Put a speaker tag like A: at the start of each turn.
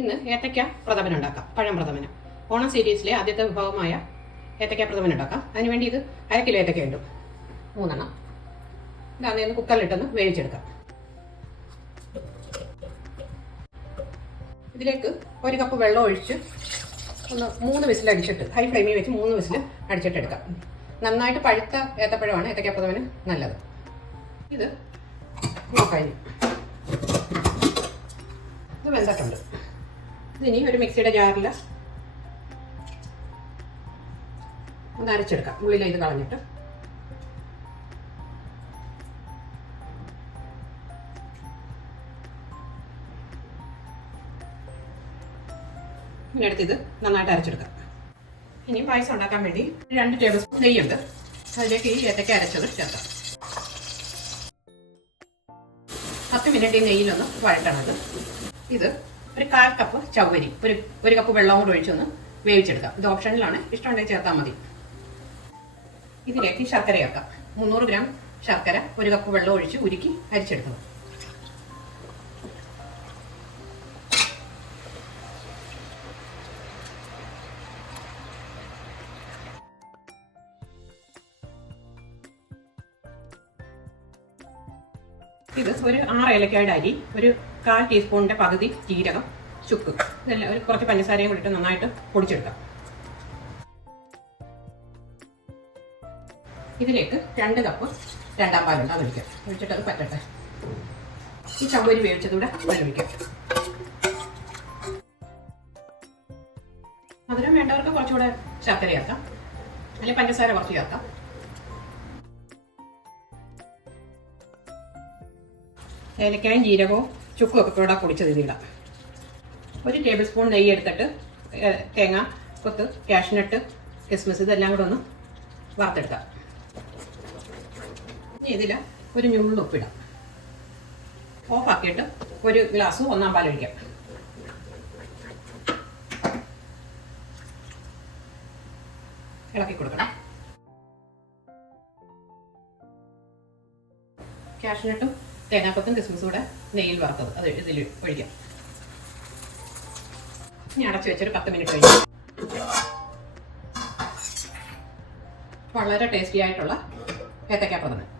A: ഇന്ന് ഏത്തയ്ക്ക പ്രഥമൻ ഉണ്ടാക്കാം പഴം പ്രഥമനം ഓണം സീരീസിലെ ആദ്യത്തെ വിഭവമായ ഏത്തയ്ക്ക പ്രഥമൻ ഉണ്ടാക്കാം അതിനുവേണ്ടി ഇത് അര കിലോ ഏത്തയ്ക്ക ഉണ്ട് മൂന്നെണ്ണം ഇതാണ് ഇന്ന് കുക്കറിലിട്ടൊന്ന് വേവിച്ചെടുക്കാം ഇതിലേക്ക് ഒരു കപ്പ് വെള്ളം ഒഴിച്ച് ഒന്ന് മൂന്ന് വിസിൽ അടിച്ചിട്ട് ഹൈ ഫ്ലെയിമിൽ വെച്ച് മൂന്ന് വിസിൽ അടിച്ചിട്ടെടുക്കാം നന്നായിട്ട് പഴുത്ത ഏത്തപ്പഴമാണ് ഏത്തയ്ക്ക പ്രഥമന് നല്ലത് ഇത് നോക്കാൻ ഇത് വെന്തട്ടുണ്ട് ഇനി ഒരു മിക്സിയുടെ ജാറിൽ ഒന്ന് അരച്ചെടുക്കാം ഉള്ളിലെ ഇത് കളഞ്ഞിട്ട് ഇനി അടുത്തിത് നന്നായിട്ട് അരച്ചെടുക്കാം ഇനി പായസം ഉണ്ടാക്കാൻ വേണ്ടി രണ്ട് ടേബിൾ സ്പൂൺ നെയ്യുണ്ട് അതിലേക്ക് ഈ ഏത്തക്ക അരച്ചത് ചേർക്കാം പത്ത് മിനിറ്റ് ഈ നെയ്യിലൊന്ന് വഴട്ടണത് ഇത് ഒരു കാൽ കപ്പ് ചവരി ഒരു ഒരു കപ്പ് വെള്ളവും കൂടി ഒഴിച്ചൊന്ന് വേവിച്ചെടുക്കാം ഇത് ഓപ്ഷനിലാണ് ഇഷ്ടമുണ്ടെങ്കിൽ ചേർത്താൽ മതി ഇതിലേക്ക് ശർക്കര ചേർക്കാം മുന്നൂറ് ഗ്രാം ശർക്കര ഒരു കപ്പ് വെള്ളം ഒഴിച്ച് ഉരുക്കി അരിച്ചെടുക്കണം ഇത് ഒരു ആറ് ഏലക്കായുടെ അരി ഒരു കാൽ ടീസ്പൂണിൻ്റെ പകുതി ജീരകം ചുക്ക് ഇതെല്ലാം ഒരു കുറച്ച് പഞ്ചസാരയും കൂടിയിട്ട് നന്നായിട്ട് പൊടിച്ചെടുക്കാം ഇതിലേക്ക് രണ്ട് കപ്പ് രണ്ടാം പാലുണ്ട് അത് ഒഴിക്കാം ഒഴിച്ചിട്ട് അത് പറ്റട്ടെ ഈ ചവരി വേവിച്ചതൂടെ അതിലൊഴിക്കാം മധുരം വേണ്ടവർക്ക് കുറച്ചുകൂടെ ശർക്കര ചേർക്കാം അല്ലെങ്കിൽ പഞ്ചസാര കുറച്ച് ചേർക്കാം ഏലക്കായും ജീരകവും ചുക്കൊക്കെ കൂടെ പൊടിച്ചതിരിടാം ഒരു ടേബിൾ സ്പൂൺ നെയ്യ് എടുത്തിട്ട് തേങ്ങ കൊത്ത് കാഷ്നട്ട് കിസ്മിസ് ഇതെല്ലാം കൂടെ ഒന്ന് വറുത്തെടുക്കാം ഇനി ഇതിൽ ഒരു ഞുള്ളു ഉപ്പിടാം ഓഫാക്കിയിട്ട് ഒരു ഗ്ലാസ് ഒന്നാം പാലൊഴിക്കാം ഇളക്കി കൊടുക്കണം കാഷ്നട്ടും തേങ്ങാപ്പത്തും കിസ്മിസും കൂടെ നെയ്യിൽ വറുത്തത് അത് ഇതിൽ ഒഴിക്കാം ഇനി അടച്ചു വെച്ചൊരു പത്ത് മിനിറ്റ് കഴിഞ്ഞു വളരെ ടേസ്റ്റി ആയിട്ടുള്ള ഏത്തക്കാപ്പതന്നെ